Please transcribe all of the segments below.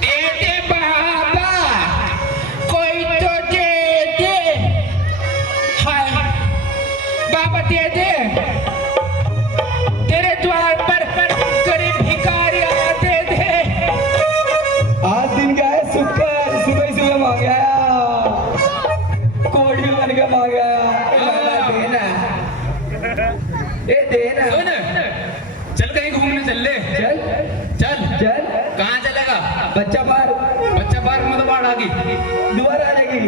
दे दे बाबा, कोई तो दे दे। हाय बाबा दे दे, तेरे द्वार पर गरीब भिखारी आते थे। आज दिन का है शुक्र, सुबह सुबह मांग आया, कोट भी बन के मांग आया। देना देना। सुन, चल कहीं घूमने चल ले। चल चल चल। कहाँ चलेगा? बच्चा पार, बच्चा पार्क में तो बाढ़ आ गई, दोबारा आ जाएगी।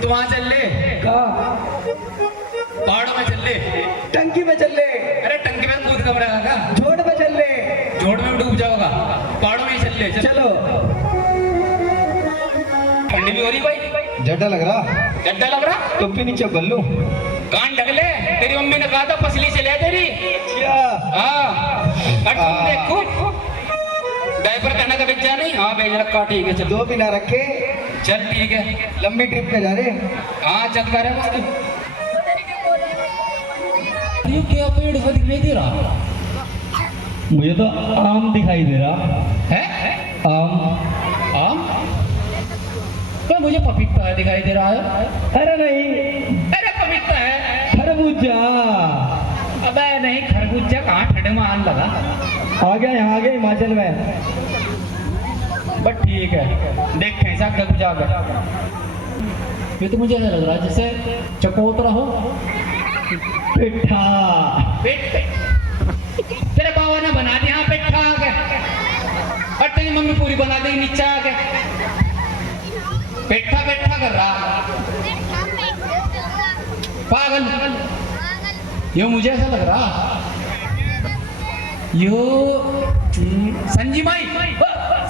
तो वहां चल ले, कहाँ? पहाड़ों में चल ले। टंकी में चल ले, अरे टंकी में कूद घबराएगा क्या? झोड़ में चल ले। जोड़ में डूब जाओगा, पहाड़ों में ही चल ले। चलो। ठंडी भी हो रही भाई, जड्डा लग रहा, जड्डा लग रहा। टोपी नीचे बल्लू। कान ढक ले, तेरी मम्मी ने कहा था पसली से ले तेरी। क्या? हाँ देखो, डायपर कहने का बेचा नहीं। हाँ भेज रखा, ठीक है चल। दो बिना रखे। चल ठीक है, लंबी ट्रिप पे जा रहे। हाँ चल कर रहे बस। ये क्या पेड़ सा दिखाई दे रहा मुझे तो आम दिखाई दे रहा है? आम। आम? तो मुझे पपीता दिखाई दे रहा है। अरे नहीं, अरे पपीता है। खरबूजा। अबे नहीं, खरबूजा कहाँ, ठंडे में आने लगा। आ गया, यहाँ आ गया हिमाचल में। बट ठीक है, देख कैसा खरबूजा आ गया। ये तो मुझे ऐसा लग रहा है जैसे चकोतरा हो। पिट्ठा। पेट तेरे बाबा ने बना दिया पेट्ठा आ गए, और तेरी मम्मी पूरी बना देगी नीचे आ गए। पेट्ठा पेट्ठा कर रहा पागल। यो मुझे ऐसा लग रहा यो संजी माई,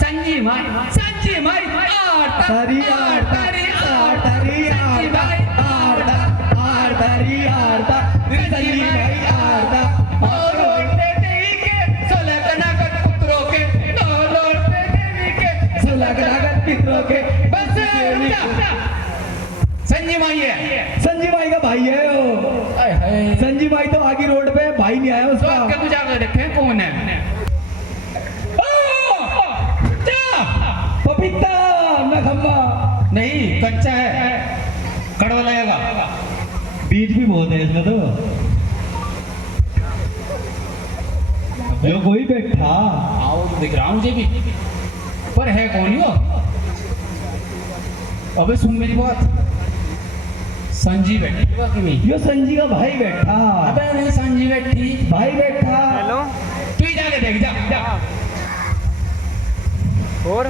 संजी माई, संजी माई तारी आरता, तारी आरता, आरता, आरतारी आरता, संजी भाई आरता। और लौटते देवी के सुलगनागत पुत्रों के, तो लौटते देवी के सुलगनागत पितरों के। बस संजी माई है, संजी भाई का भाई है वो। संजी भाई तो आगे रोड पे, भाई नहीं आया उसका। तो कुछ आगे देखे कौन है? पपीता ना खम्बा नहीं, कच्चा है, कड़वा लगेगा। बीज भी बहुत है इसमें तो। जो कोई बैठा। आओ तो दिख रहा मुझे भी, पर है कौन यो? अबे सुन मेरी बात, संजी बैठी बाकी में। यो संजी का भाई बैठा। अबे नहीं, संजी बैठी, भाई बैठा। हेलो। तू ही जाके देख, जा। और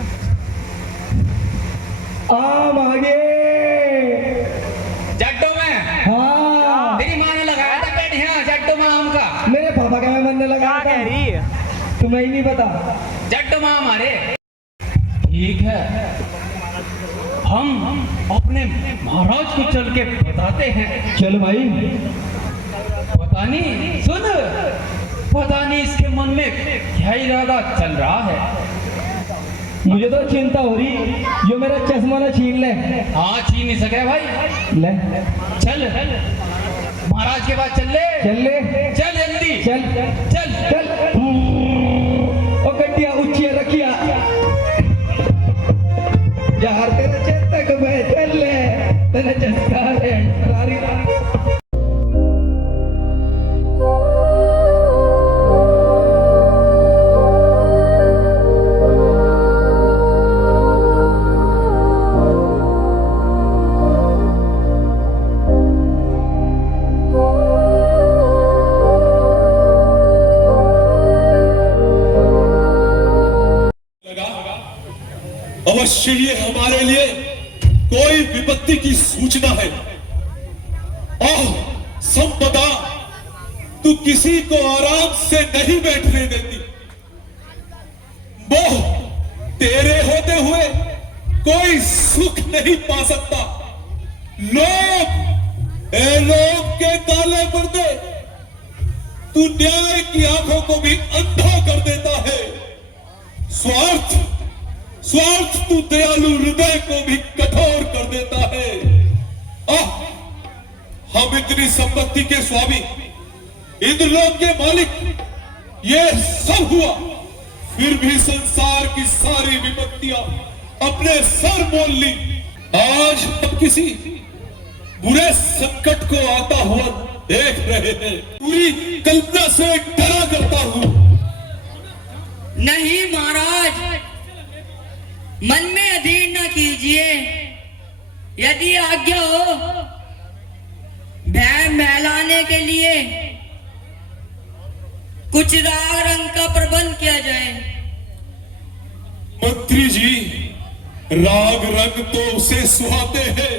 आम आगे। जट्टों में हाँ, तेरी माँ ने लगाया था पेड़ यहाँ जट्टों में आम का। मेरे पापा का मैं मन ने लगा क्या कह रही है? तुम्हें ही नहीं पता। जट्टों में हमारे ठीक है, हम अपने महाराज को चल के बताते हैं। चल भाई। पता नहीं, सुन, पता नहीं इसके मन में क्या इरादा चल रहा है। मुझे तो चिंता हो रही, जो मेरा चश्मा ना छीन ले। हाँ छीन नहीं सके भाई। ले चल महाराज के पास चल ले, चल ले, चल जल्दी चल चल। चल। ओ गड्डिया ऊंची रखिया यार, तेरे चेतक में चल ले, तेरे चस्का रे सारी। अवश्य ये हमारे लिए कोई विपत्ति की सूचना है। ओह संपदा, तू किसी को आराम से नहीं बैठने देती। वो तेरे होते हुए कोई सुख नहीं पा सकता। लोग के काले पर्दे तू न्याय की आंखों को भी अंधा कर देता है। स्वार्थ तू दयालु हृदय को भी कठोर कर देता है। हम इतनी संपत्ति के स्वामी, इंद्रलोक के मालिक, ये सब हुआ, फिर भी संसार की सारी विपत्तियां अपने सर मोल ली। आज हम किसी बुरे संकट को आता हुआ देख रहे हैं। पूरी कल्पना से डरा करता हूं। नहीं महाराज, मन में अधीर न कीजिए। यदि आज्ञा हो, भय महलाने के लिए कुछ राग रंग का प्रबंध किया जाए। मंत्री जी, राग रंग तो उसे सुहाते हैं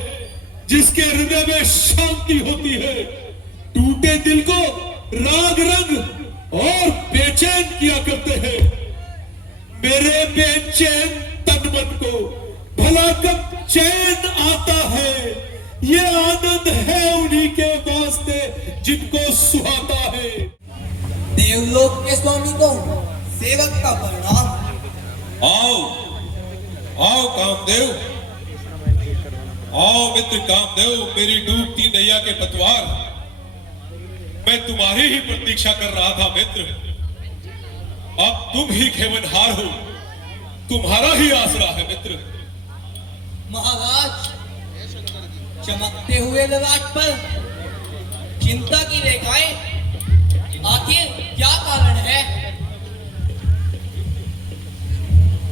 जिसके हृदय में शांति होती है। टूटे दिल को राग रंग और बेचैन किया करते हैं। मेरे बेचैन तन मन को भला कब चैन आता है। ये आनंद है उन्हीं के वास्ते जिनको सुहाता है। देवलोक के स्वामी को सेवक का प्रणाम। आओ आओ कामदेव, आओ मित्र कामदेव, मेरी डूबती नैया के पतवार। मैं तुम्हारी ही प्रतीक्षा कर रहा था मित्र। अब तुम ही खेवनहार हो, तुम्हारा ही आसरा है मित्र। महाराज, चमकते हुए ललाट पर चिंता की रेखाएं, आखिर क्या कारण है?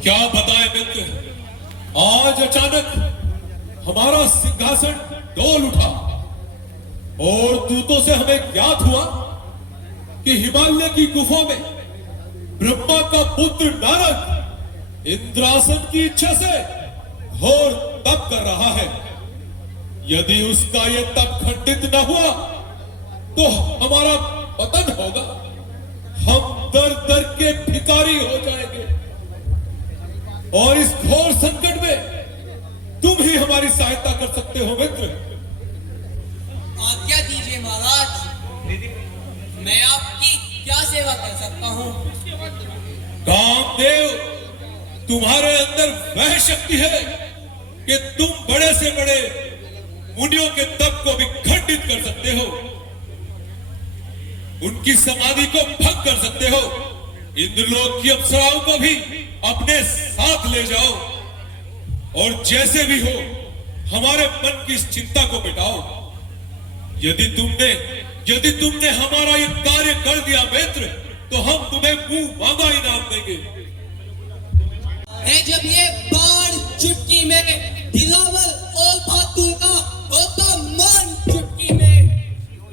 क्या बताएं मित्र, आज अचानक हमारा सिंहासन डोल उठा और दूतों से हमें ज्ञात हुआ कि हिमालय की गुफा में ब्रह्मा का पुत्र नारद इंद्रासन की इच्छा से घोर तप कर रहा है। यदि उसका यह तप खंडित न हुआ तो हमारा पतन होगा। हम दर दर के भिखारी हो जाएंगे और इस घोर संकट में तुम ही हमारी सहायता कर सकते हो मित्र। आज्ञा दीजिए महाराज, मैं आपकी क्या सेवा कर सकता हूँ? कामदेव, तुम्हारे अंदर वह शक्ति है कि तुम बड़े से बड़े मुनियों के तप को भी खंडित कर सकते हो, उनकी समाधि को भंग कर सकते हो, इंद्रलोक की अप्सराओं को भी अपने साथ ले जाओ और जैसे भी हो हमारे मन की इस चिंता को मिटाओ। यदि तुमने हमारा ये कार्य कर दिया मित्र, तो हम तुम्हें मुंह मांगा इनाम देंगे। जब ये बाण चुटकी में, दिलावर और बहादुर का होता मान चुटकी में।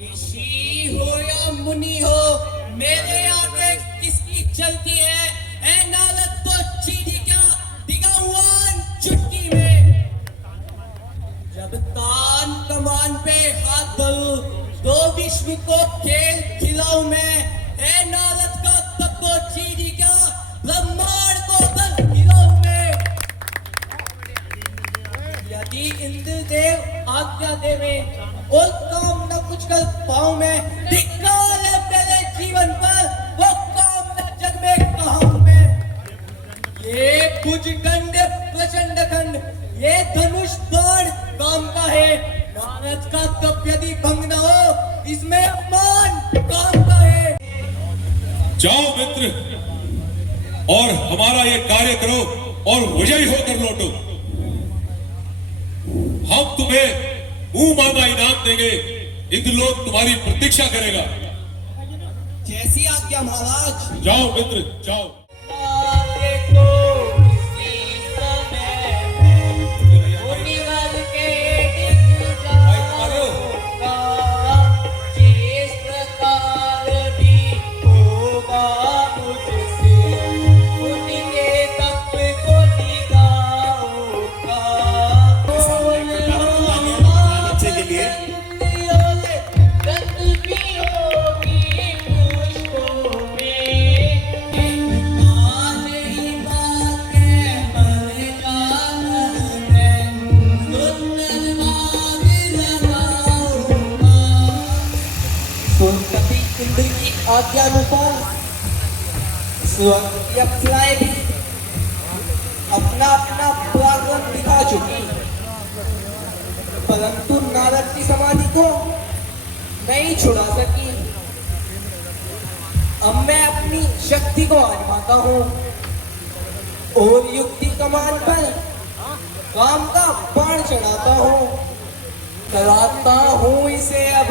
ऋषि हो या मुनि हो, मेरे आगे किसकी चलती है? ऐ नारद तो चीनी क्या दिगावान चुटकी में। जब तान कमान पे हाथ धरूं तो विश्व को खेल खिलाऊं मैं। ऐ नारद का तब तो चीनी क्या ब्रह्मांड को बल खिलाऊं मैं। यदि इंद्रदेव आज्ञा देवे और काम न कुछ कर पाऊं मैं, धिक्कार है मेरे जीवन पर, वो काम न जग में कहां मैं। ये भुजगंड प्रचंड खंड, ये धनुष बाण काम का है। नारद का तप यदि भंग न हो, इसमें अपमान काम का है। जाओ मित्र और हमारा ये कार्य करो और विजयी होकर लौटो। हम तुम्हें मुंह मांगा इनाम देंगे। इंद्रलोक तुम्हारी प्रतीक्षा करेगा। जैसी आज्ञा महाराज। जाओ मित्र जाओ। आज्ञानुसार स्वर्ग की अप्सराएं भी अपना अपना पराक्रम दिखा चुकी, परंतु नारद की समाधि को नहीं छुड़ा सकी। अब मैं अपनी शक्ति को आजमाता हूँ और युक्ति कमान पर काम का बाण चढ़ाता हूँ, कराता हूँ इसे अब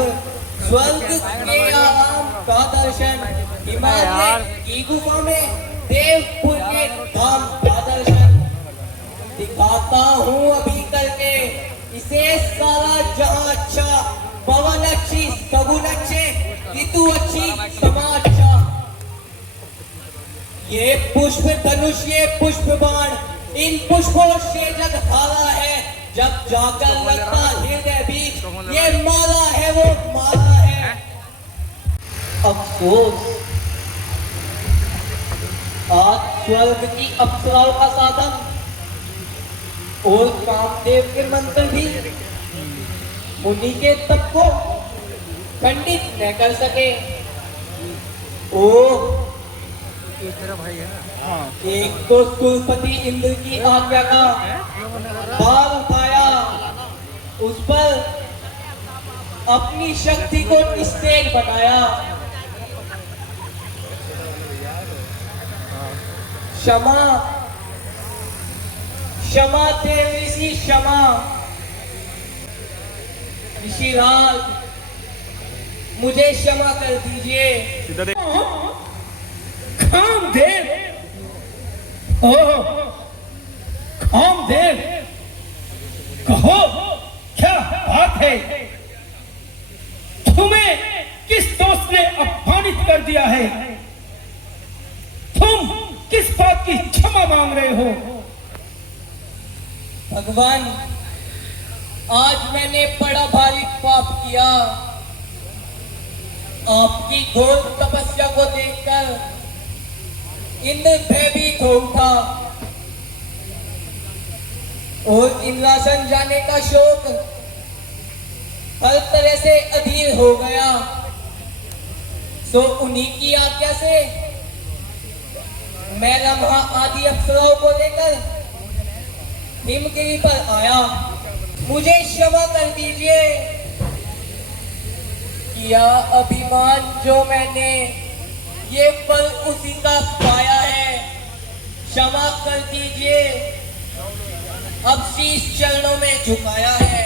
स्वर्ग के आराम का दर्शन, हिमालय की गुफा में देवपुर के धाम का दर्शन, दिखाता हूँ अभी करके इसे सारा जहां अच्छा, पवन अच्छी सगुन अच्छे, ऋतु अच्छी समा अच्छा। ये पुष्प धनुष ये पुष्प बाण, इन पुष्पों से जग हारा है, जब जाकर लगता हृदय बीच, ये माला है वो माला है। अफसोस आज स्वर्ग की अप्सराओं का साधन और कामदेव के मंत्र भी मुनि के तप को खंडित न कर सके। ओ एक तो कुलपति इंद्र की आज्ञा का भार उठाया, उस पर अपनी शक्ति को निस्तेज बनाया। क्षमा क्षमा देव ऋषि क्षमा, ऋषिराज मुझे क्षमा कर दीजिए। कामदेव, ओह कामदेव, कहो क्या बात है? तुम्हें किस दोस्त ने अपमानित कर दिया है? तुम किस बात की क्षमा मांग रहे हो? भगवान, आज मैंने बड़ा भारी पाप किया। आपकी घोर तपस्या को देखकर इंद्र भयभीत हो उठा और इंद्रासन जाने का शौक हर तरह से अधीर हो गया। सो उन्हीं की आज्ञा से मैं लम्हा आदि अप्सराओं को लेकर हिमगिरी पर आया। मुझे क्षमा कर दीजिए। किया अभिमान जो मैंने, ये फल उसी का पाया है। क्षमा कर दीजिए, अब शीश चरणों में झुकाया है।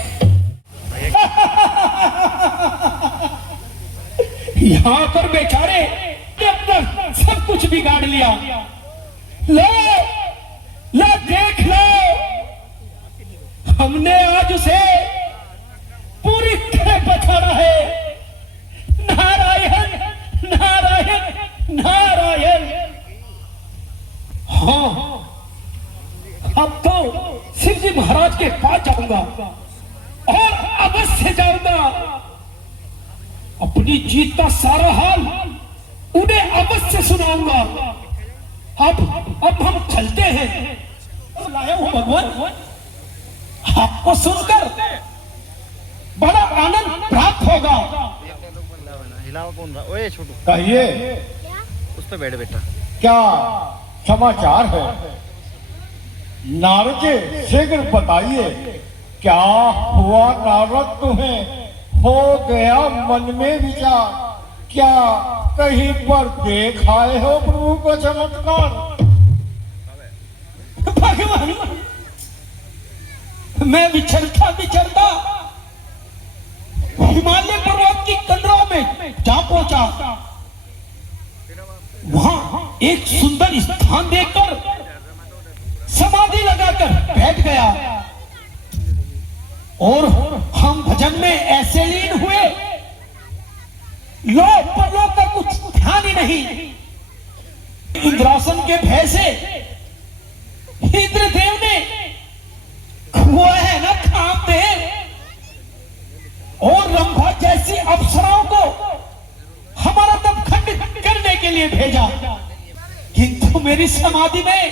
यहाँ पर बेचारे ने अपना सब कुछ बिगाड़ लिया। लो लो देख लो, हमने आज उसे पूरी तरह बचाना है। नारायण नारायण नारायण। हाँ, अब तो शिव जी महाराज के पास जाऊंगा और अवश्य जाऊंगा। अपनी जीत का सारा हाल उन्हें अवश्य सुनाऊंगा। अब हम चलते हैं। लाया हूं भगवान, आपको सुनकर बड़ा आनंद प्राप्त होगा। हिलावा कौन रहा? ओए छोटू, कहिए, उस पे बैठ बेटा। क्या समाचार है? नारद जी शीघ्र बताइए, क्या हुआ नारद? तुम्हें हो गया मन में विचार? क्या कहीं पर देख आए हो प्रभु को चमत्कार? भगवान, मैं विचरता विचरता हिमालय पर्वत की कंदराओं में जा पहुंचा। वहां एक सुंदर स्थान देखकर समाधि लगाकर बैठ गया और हम भजन में ऐसे लीन हुए, लोक परलोक का कुछ ध्यान ही नहीं। इंद्रासन के भय से इंद्रदेव ने, वो है ना कामदेव, और रंभा जैसी अप्सराओं को हमारा तप खंडित करने के लिए भेजा, किंतु मेरी समाधि में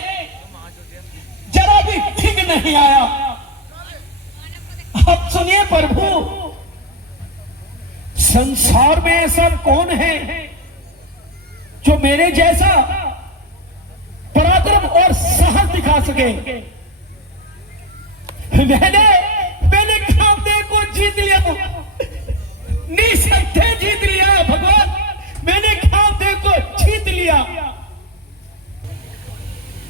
जरा भी ठीक नहीं आया। अब सुनिए प्रभु, संसार में ऐसा कौन है जो मेरे जैसा पराक्रम और साहस दिखा सके? मैंने कामदेव को जीत लिया, निसंदेह जीत लिया भगवान। मैंने कामदेव को जीत लिया।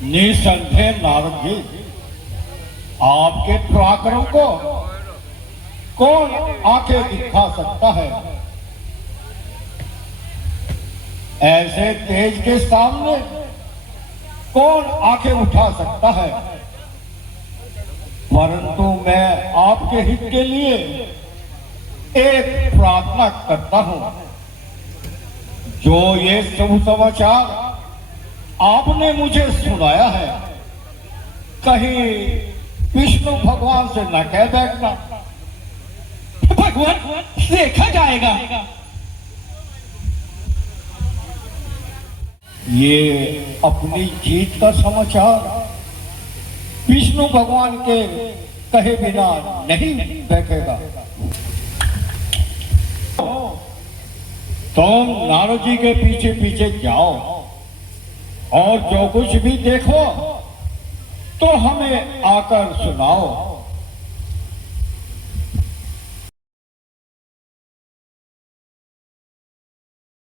निसंदेह नारद जी, आपके पराक्रम को कौन आंखें दिखा सकता है? ऐसे तेज के सामने कौन आंखें उठा सकता है? परंतु मैं आपके हित के लिए एक प्रार्थना करता हूं। जो ये शुभ समाचार आपने मुझे सुनाया है, कहीं विष्णु भगवान से न कह बैठना। भगवान, देखा जाएगा। ये अपनी जीत का समाचार विष्णु भगवान के कहे बिना नहीं बैठेगा। तुम नारद जी के पीछे पीछे जाओ और जो कुछ भी देखो तो हमें आकर सुनाओ।